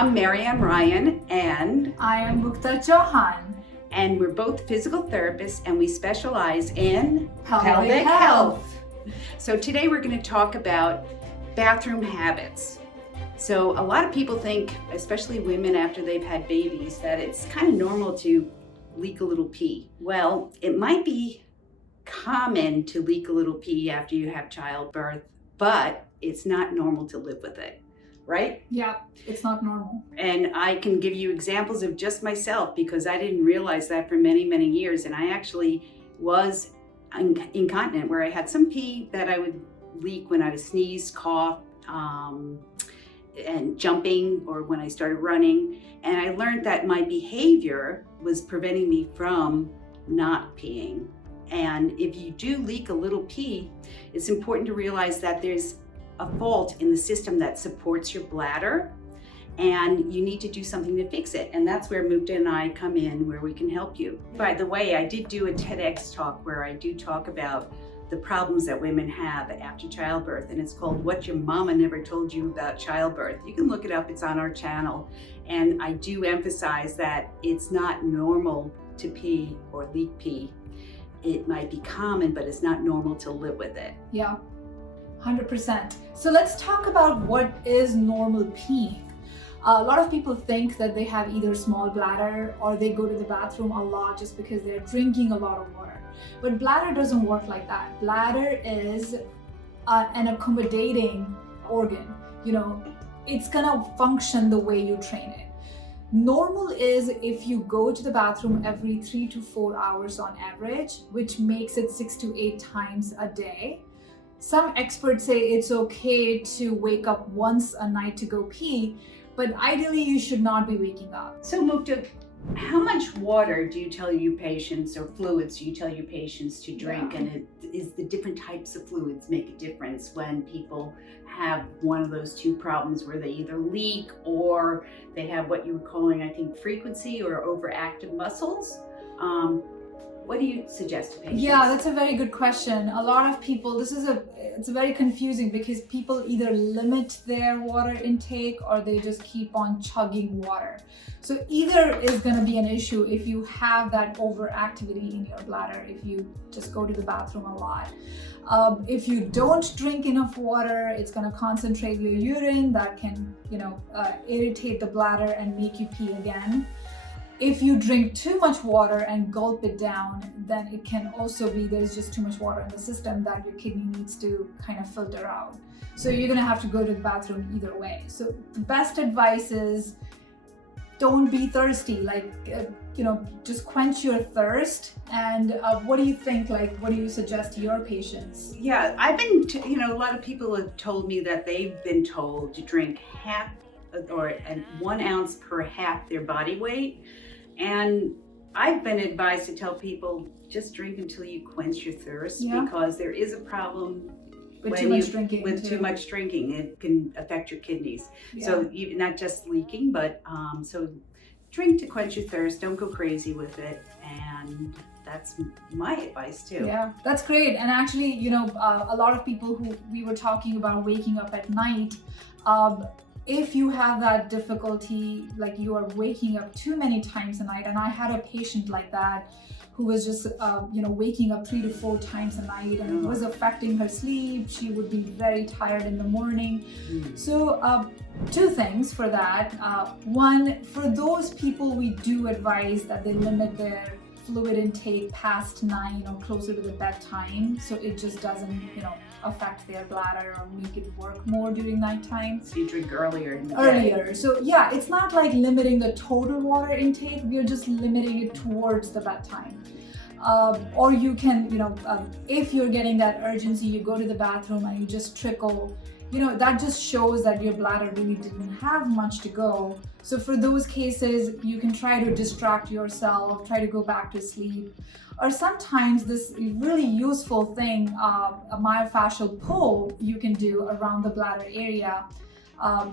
I'm Marianne Ryan, and I am Mukta Chauhan. And we're both physical therapists, and we specialize in Pelvic health. So today we're going to talk about bathroom habits. So a lot of people think, especially women after they've had babies, that it's kind of normal to leak a little pee. Well, it might be common to leak a little pee after you have childbirth, but it's not normal to live with it, right? Yeah, it's not normal. And I can give you examples of just myself because I didn't realize that for many, many years. And I actually was incontinent, where I had some pee that I would leak when I would sneeze, cough, and jumping, or when I started running. And I learned that my behavior was preventing me from not peeing. And if you do leak a little pee, it's important to realize that there's a fault in the system that supports your bladder, and you need to do something to fix it. And that's where Mukta and I come in, where we can help you. By the way, I did do a TEDx talk where I do talk about the problems that women have after childbirth, and it's called What Your Mama Never Told You About Childbirth. You can look it up, it's on our channel. And I do emphasize that it's not normal to pee or leak pee. It might be common, but it's not normal to live with it. Yeah, 100%. So let's talk about what is normal peeing. A lot of people think that they have either small bladder or they go to the bathroom a lot just because they're drinking a lot of water. But bladder doesn't work like that. Bladder is an accommodating organ. You know, it's gonna function the way you train it. Normal is if you go to the bathroom every 3 to 4 hours on average, which makes it 6 to 8 times a day. Some experts say it's okay to wake up once a night to go pee, but ideally you should not be waking up. So Mukta, how much water do you tell your patients, or fluids do you tell your patients to drink? Yeah. And is the different types of fluids make a difference when people have one of those two problems where they either leak or they have what you were calling, I think, frequency or overactive muscles? What do you suggest to patients? Yeah, that's a very good question. A lot of people, it's very confusing because people either limit their water intake or they just keep on chugging water. So either is going to be an issue if you have that overactivity in your bladder, if you just go to the bathroom a lot. If you don't drink enough water, it's going to concentrate your urine that can, irritate the bladder and make you pee again. If you drink too much water and gulp it down, then it can also be there's just too much water in the system that your kidney needs to kind of filter out. So you're gonna have to go to the bathroom either way. So the best advice is don't be thirsty, just quench your thirst. And what do you think, what do you suggest to your patients? Yeah, I've been, a lot of people have told me that they've been told to drink half or 1 ounce per half their body weight. And I've been advised to tell people just drink until you quench your thirst, because there is a problem with too much drinking. It can affect your kidneys. Yeah. So not just leaking, but so drink to quench your thirst. Don't go crazy with it. And that's my advice too. Yeah, that's great. And actually, a lot of people who we were talking about waking up at night, if you have that difficulty, like you are waking up too many times a night, and I had a patient like that who was just, waking up 3 to 4 times a night, and it was affecting her sleep. She would be very tired in the morning. So 2 things for that. One, for those people, we do advise that they limit their fluid intake past 9 or closer to the bedtime, so it just doesn't, affect their bladder or make it work more during nighttime. So you drink earlier in the day. So yeah, it's not like limiting the total water intake, we're just limiting it towards the bedtime. Or you can, if you're getting that urgency, you go to the bathroom and you just trickle, that just shows that your bladder really didn't have much to go. So for those cases, you can try to distract yourself, try to go back to sleep. Or sometimes this really useful thing, a myofascial pull you can do around the bladder area.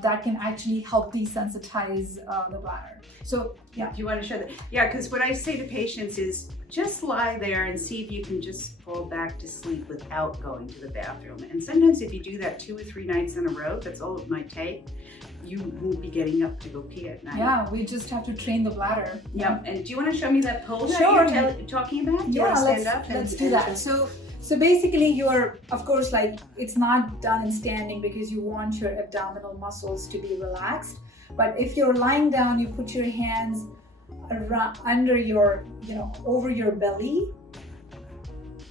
that can actually help desensitize the bladder. So yeah. Do you want to show that? Yeah, because what I say to patients is just lie there and see if you can just fall back to sleep without going to the bathroom. And sometimes if you do that 2 or 3 nights in a row, that's all it might take, you won't be getting up to go pee at night. Yeah, we just have to train the bladder. Yep. And do you want to show me that pole Sure. that you're talking about? Do you want to stand up? Let's do that. So basically you're, of course, like it's not done in standing because you want your abdominal muscles to be relaxed. But if you're lying down, you put your hands around, under your, over your belly,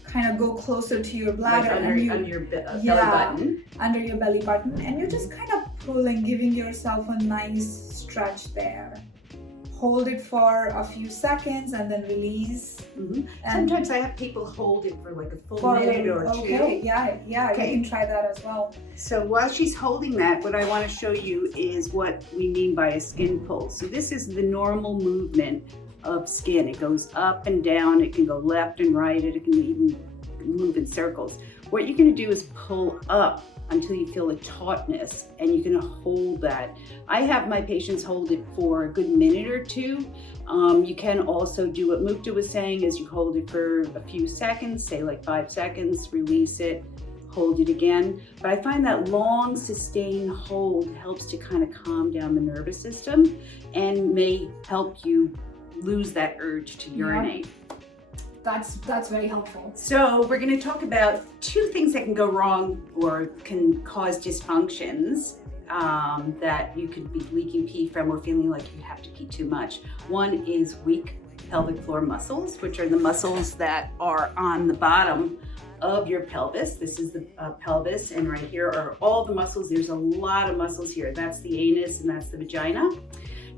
kind of go closer to your bladder. Like under your belly button. Under your belly button. And you're just kind of pulling, giving yourself a nice stretch there. Hold it for a few seconds and then release. Mm-hmm. Sometimes I have people hold it for like a full minute or two. Okay, yeah, okay. You can try that as well. So while she's holding that, what I want to show you is what we mean by a skin pull. So this is the normal movement of skin. It goes up and down, it can go left and right, it can even move in circles. What you're going to do is pull up until you feel a tautness, and you're going to hold that. I have my patients hold it for a good minute or two. You can also do what Mukta was saying, is you hold it for a few seconds, say like 5 seconds, release it, hold it again. But I find that long sustained hold helps to kind of calm down the nervous system and may help you lose that urge to urinate. That's very helpful. So we're going to talk about 2 things that can go wrong or can cause dysfunctions that you could be leaking pee from or feeling like you have to pee too much. One is weak pelvic floor muscles, which are the muscles that are on the bottom of your pelvis. This is the pelvis, and right here are all the muscles. There's a lot of muscles here. That's the anus and that's the vagina.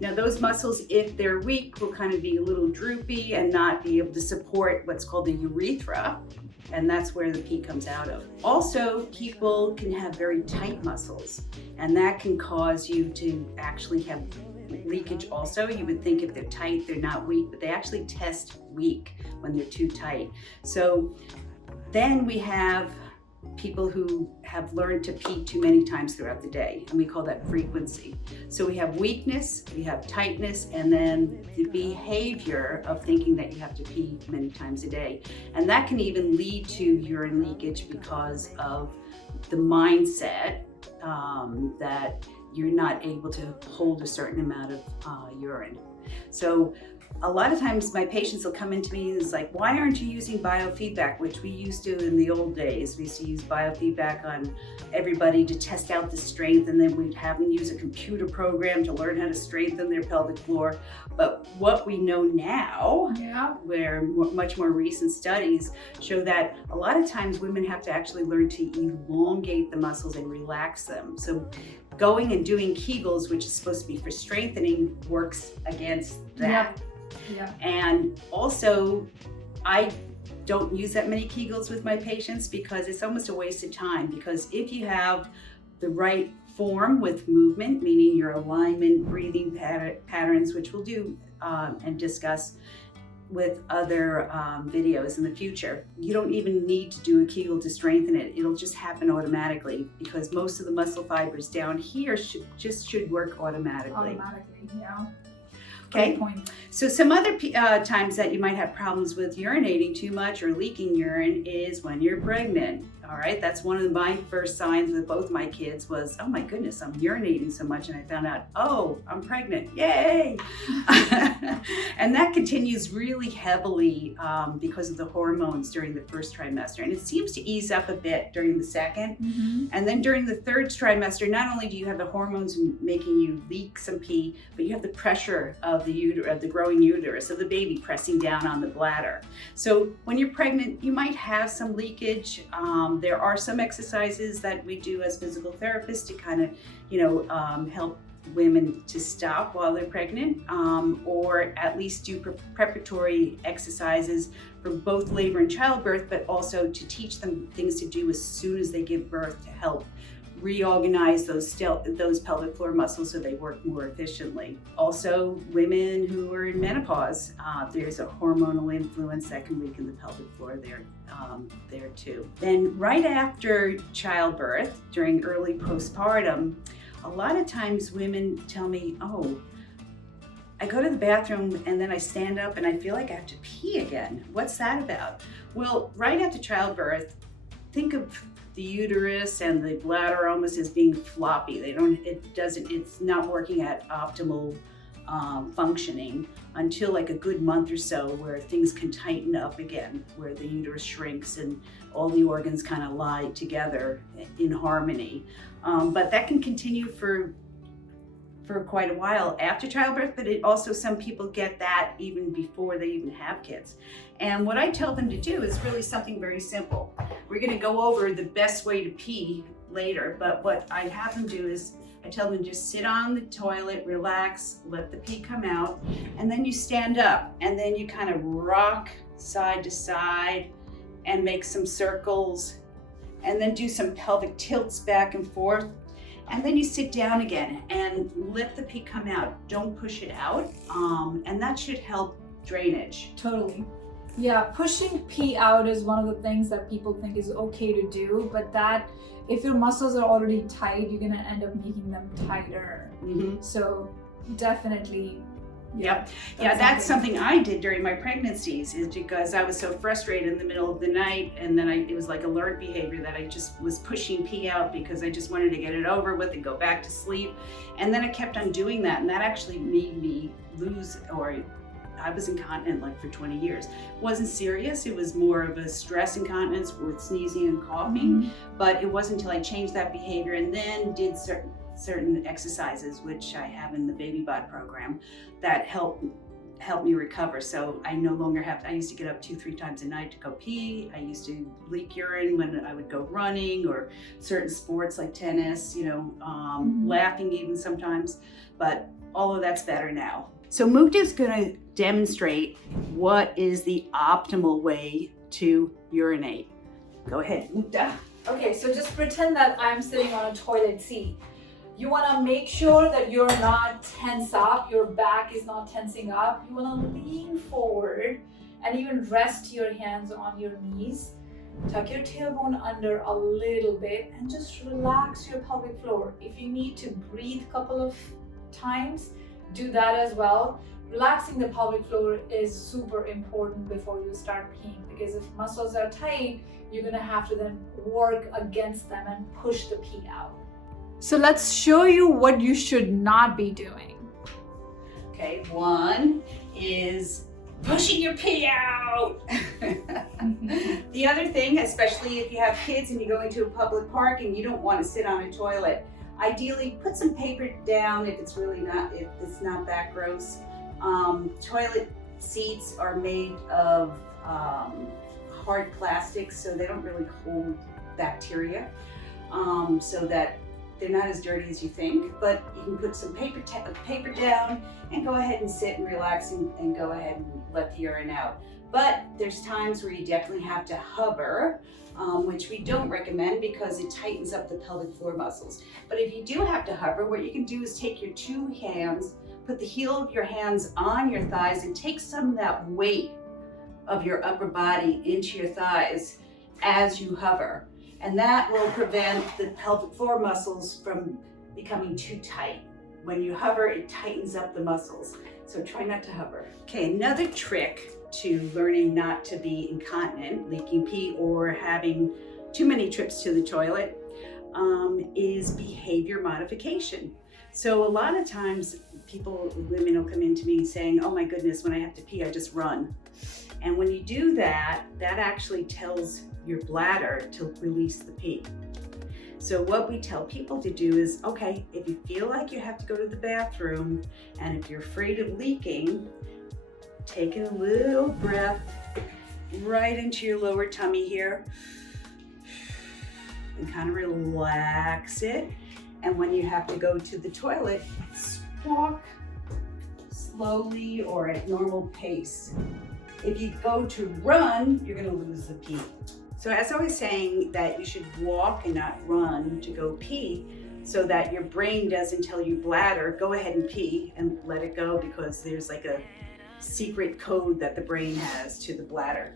Now those muscles, if they're weak, will kind of be a little droopy and not be able to support what's called the urethra, and that's where the pee comes out of. Also, people can have very tight muscles, and that can cause you to actually have leakage also. You would think if they're tight, they're not weak, but they actually test weak when they're too tight. So then we have people who have learned to pee too many times throughout the day, and we call that frequency. So we have weakness, we have tightness, and then the behavior of thinking that you have to pee many times a day. And that can even lead to urine leakage because of the mindset that you're not able to hold a certain amount of urine. So a lot of times my patients will come into me and it's like, why aren't you using biofeedback, which we used to in the old days. We used to use biofeedback on everybody to test out the strength, and then we'd have them use a computer program to learn how to strengthen their pelvic floor. But what we know now, where much more recent studies show that a lot of times women have to actually learn to elongate the muscles and relax them. So going and doing Kegels, which is supposed to be for strengthening, works against that. Yeah. And also, I don't use that many Kegels with my patients because it's almost a waste of time. Because if you have the right form with movement, meaning your alignment, breathing patterns, which we'll do and discuss with other videos in the future, you don't even need to do a Kegel to strengthen it. It'll just happen automatically because most of the muscle fibers down here should work automatically. Yeah. Okay. Great point. So some other times that you might have problems with urinating too much or leaking urine is when you're pregnant. All right, that's one of my first signs with both my kids was, oh my goodness, I'm urinating so much, and I found out, oh, I'm pregnant, yay! And that continues really heavily because of the hormones during the first trimester, and it seems to ease up a bit during the second. And then during the third trimester, not only do you have the hormones making you leak some pee, but you have the pressure of the growing uterus, of the baby pressing down on the bladder. So when you're pregnant, you might have some leakage. There are some exercises that we do as physical therapists to kind of, help women to stop while they're pregnant, or at least do preparatory exercises for both labor and childbirth, but also to teach them things to do as soon as they give birth to help reorganize those pelvic floor muscles so they work more efficiently. Also, women who are in menopause, there's a hormonal influence that can weaken the pelvic floor there too. Then right after childbirth, during early postpartum, a lot of times women tell me, oh, I go to the bathroom and then I stand up and I feel like I have to pee again. What's that about? Well, right after childbirth, think of the uterus and the bladder almost as being floppy. It's not working at optimal functioning until like a good month or so, where things can tighten up again, where the uterus shrinks and all the organs kind of lie together in harmony. But that can continue for quite a while after childbirth, but it also, some people get that even before they even have kids. And what I tell them to do is really something very simple. We're gonna go over the best way to pee later, but what I have them do is I tell them just sit on the toilet, relax, let the pee come out, and then you stand up and then you kind of rock side to side and make some circles and then do some pelvic tilts back and forth. And then you sit down again and let the pee come out. Don't push it out, and that should help drainage. Totally. Yeah, pushing pee out is one of the things that people think is okay to do, but that if your muscles are already tight, you're gonna end up making them tighter. Mm-hmm. So definitely. Yep. Yeah, that's something I did during my pregnancies, is because I was so frustrated in the middle of the night, and then it was like a learned behavior that I just was pushing pee out because I just wanted to get it over with and go back to sleep. And then I kept on doing that, and that actually made me I was incontinent like for 20 years. It wasn't serious, it was more of a stress incontinence with sneezing and coughing, Mm-hmm. but it wasn't until I changed that behavior and then did certain exercises, which I have in the baby bod program, that help me recover. So I no longer I used to get up 2-3 times a night to go pee. I used to leak urine when I would go running or certain sports like tennis, laughing even sometimes, but all of that's better now. So Mukta's gonna demonstrate what is the optimal way to urinate. Go ahead, Mukta. Okay, so just pretend that I'm sitting on a toilet seat. You wanna make sure that you're not tense up, your back is not tensing up. You wanna lean forward and even rest your hands on your knees. Tuck your tailbone under a little bit and just relax your pelvic floor. If you need to breathe a couple of times, do that as well. Relaxing the pelvic floor is super important before you start peeing, because if muscles are tight, you're gonna have to then work against them and push the pee out. So let's show you what you should not be doing. Okay, one is pushing your pee out. The other thing, especially if you have kids and you go into a public park and you don't want to sit on a toilet, ideally put some paper down if it's not that gross. Toilet seats are made of hard plastics, so they don't really hold bacteria, so that they're not as dirty as you think, but you can put some paper down and go ahead and sit and relax and go ahead and let the urine out. But there's times where you definitely have to hover, which we don't recommend because it tightens up the pelvic floor muscles. But if you do have to hover, what you can do is take your 2 hands, put the heel of your hands on your thighs, and take some of that weight of your upper body into your thighs as you hover. And that will prevent the pelvic floor muscles from becoming too tight. When you hover, it tightens up the muscles. So try not to hover. Okay, another trick to learning not to be incontinent, leaking pee, or having too many trips to the toilet is behavior modification. So a lot of times women will come into me saying, oh my goodness, when I have to pee, I just run. And when you do that, that actually tells your bladder to release the pee. So what we tell people to do is, okay, if you feel like you have to go to the bathroom and if you're afraid of leaking, take a little breath right into your lower tummy here and kind of relax it. And when you have to go to the toilet, walk slowly or at normal pace. If you go to run, you're gonna lose the pee. So as I was saying, that you should walk and not run to go pee, so that your brain doesn't tell your bladder, go ahead and pee, and let it go, because there's like a secret code that the brain has to the bladder.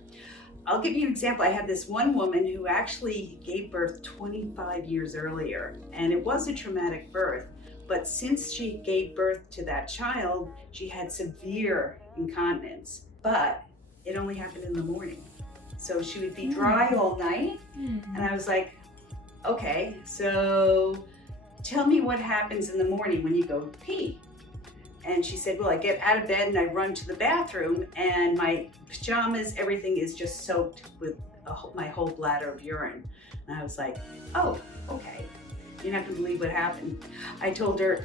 I'll give you an example. I had this one woman who actually gave birth 25 years earlier, and it was a traumatic birth. But since she gave birth to that child, she had severe incontinence, but it only happened in the morning. So she would be dry all night. And I was like, okay, so tell me what happens in the morning when you go pee. And she said, well, I get out of bed and I run to the bathroom and my pajamas, everything is just soaked with my whole bladder of urine. And I was like, oh, okay. You're not gonna believe what happened. I told her,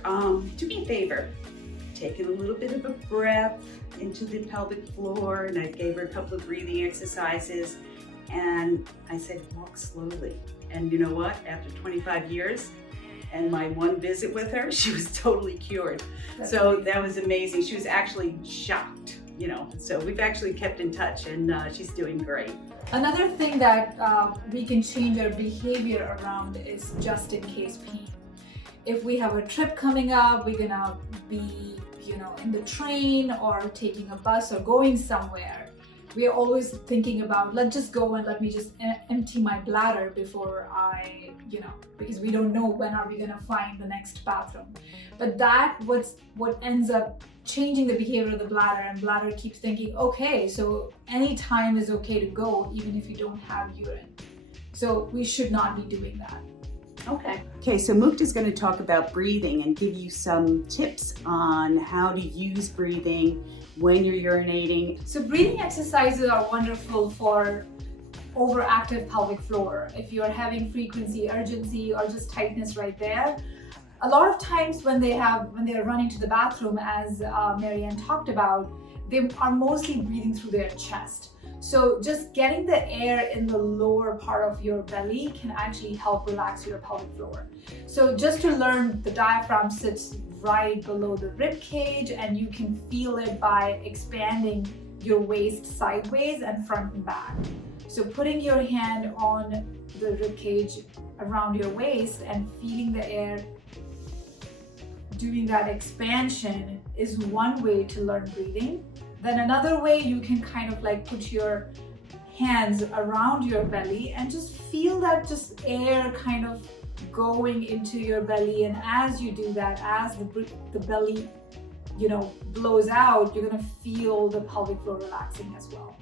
do me a favor, take in a little bit of a breath into the pelvic floor, and I gave her a couple of breathing exercises. And I said, walk slowly. And you know what? After 25 years, and my one visit with her, she was totally cured. So amazing. That was amazing. She was actually shocked, so we've actually kept in touch, and she's doing great. Another thing that we can change our behavior around is just in case peeing. If we have a trip coming up, we're gonna be, in the train or taking a bus or going somewhere, we are always thinking about, let's just go and let me just empty my bladder before I, because we don't know when are we gonna find the next bathroom. But what ends up changing the behavior of the bladder, and bladder keeps thinking, okay, so any time is okay to go, even if you don't have urine. So we should not be doing that. Okay, so Mukta is going to talk about breathing and give you some tips on how to use breathing when you're urinating. So breathing exercises are wonderful for overactive pelvic floor. If you're having frequency, urgency, or just tightness right there, a lot of times when they're running to the bathroom, as Marianne talked about, they are mostly breathing through their chest. So just getting the air in the lower part of your belly can actually help relax your pelvic floor. So just to learn, the diaphragm sits right below the rib cage, and you can feel it by expanding your waist sideways and front and back. So putting your hand on the rib cage around your waist and feeling the air, doing that expansion is one way to learn breathing. Then another way, you can kind of like put your hands around your belly and just feel that just air kind of going into your belly. And as you do that, as the belly, blows out, you're gonna feel the pelvic floor relaxing as well.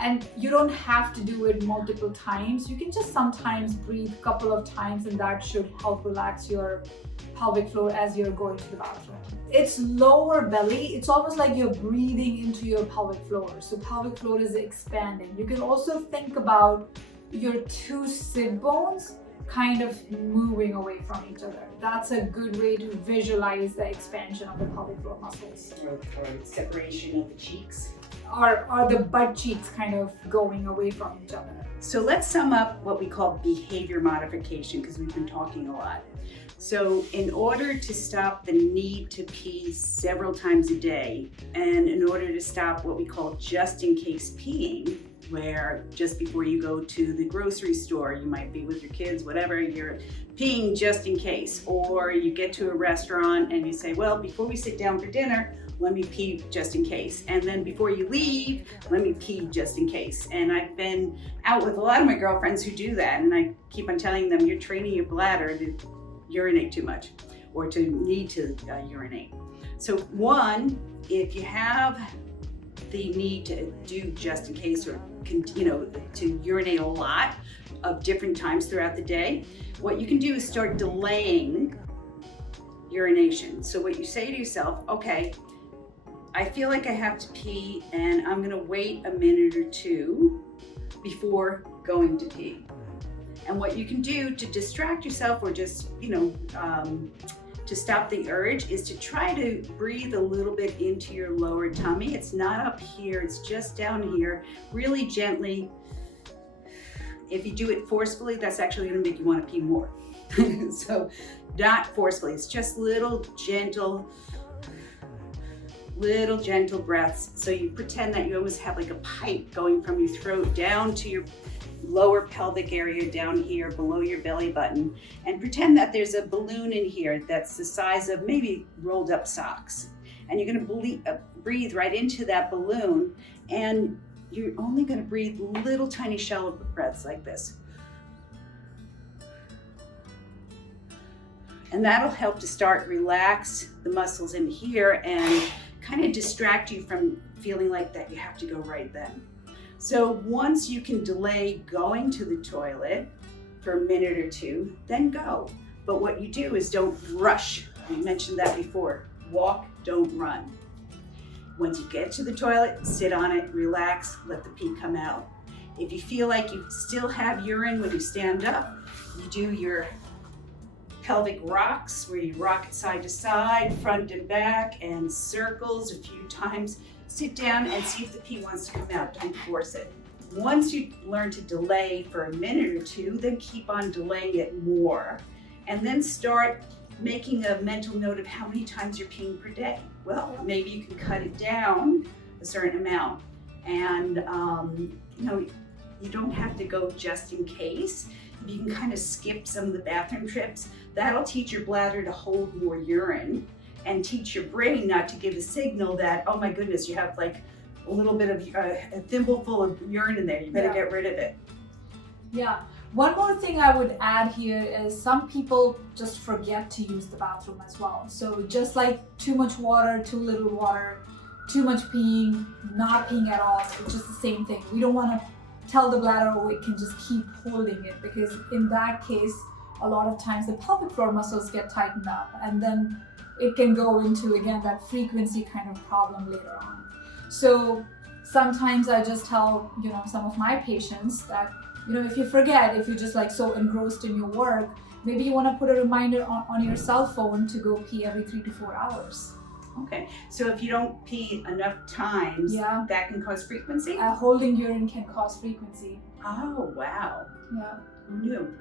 And you don't have to do it multiple times. You can just sometimes breathe a couple of times, and that should help relax your pelvic floor as you're going to the bathroom. It's lower belly. It's almost like you're breathing into your pelvic floor. So pelvic floor is expanding. You can also think about your two sit bones kind of moving away from each other. That's a good way to visualize the expansion of the pelvic floor muscles. Or separation of the cheeks. Or the butt cheeks kind of going away from each other. So let's sum up what we call behavior modification, because we've been talking a lot. So in order to stop the need to pee several times a day, and in order to stop what we call just in case peeing, where just before you go to the grocery store, you might be with your kids, whatever, you're peeing just in case, or you get to a restaurant and you say, well, before we sit down for dinner, let me pee just in case. And then before you leave, let me pee just in case. And I've been out with a lot of my girlfriends who do that, and I keep on telling them, you're training your bladder to urinate too much, or to need to urinate. So one, if you have the need to do just in case, or to urinate a lot of different times throughout the day, what you can do is start delaying urination. So what you say to yourself, okay, I feel like I have to pee, and I'm gonna wait a minute or two before going to pee. And what you can do to distract yourself, or just, to stop the urge, is to try to breathe a little bit into your lower tummy. It's not up here, it's just down here, really gently. If you do it forcefully, that's actually gonna make you wanna pee more. So not forcefully, it's just little gentle breaths. So you pretend that you almost have like a pipe going from your throat down to your lower pelvic area down here below your belly button, and pretend that there's a balloon in here that's the size of maybe rolled up socks. And you're gonna breathe right into that balloon, and you're only going to breathe little tiny shallow breaths like this. And that'll help to start relax the muscles in here and kind of distract you from feeling like that you have to go right then. So once you can delay going to the toilet for a minute or two, then go. But what you do is don't rush. I mentioned that before. Walk, don't run. Once you get to the toilet, sit on it, relax, let the pee come out. If you feel like you still have urine when you stand up, you do your pelvic rocks, where you rock it side to side, front and back, and circles a few times. Sit down and see if the pee wants to come out. Don't force it. Once you learn to delay for a minute or two, then keep on delaying it more. And then start making a mental note of how many times you're peeing per day. Well, maybe you can cut it down a certain amount. And, you don't have to go just in case. You can kind of skip some of the bathroom trips. That'll teach your bladder to hold more urine and teach your brain not to give a signal that, oh my goodness, you have like a little bit of a thimble full of urine in there. You better get rid of it. Yeah. One more thing I would add here is some people just forget to use the bathroom as well. So just like too much water, too little water, too much peeing, not peeing at all, it's just the same thing. We don't want to tell the bladder, oh, it can just keep holding it, because in that case, a lot of times the pelvic floor muscles get tightened up, and then it can go into, again, that frequency kind of problem later on. So sometimes I just tell, some of my patients that, if you forget, if you're just like so engrossed in your work, maybe you want to put a reminder on your cell phone to go pee every 3 to 4 hours. Okay, so if you don't pee enough times, that can cause frequency? Holding urine can cause frequency. Oh, wow. Yeah. Who knew?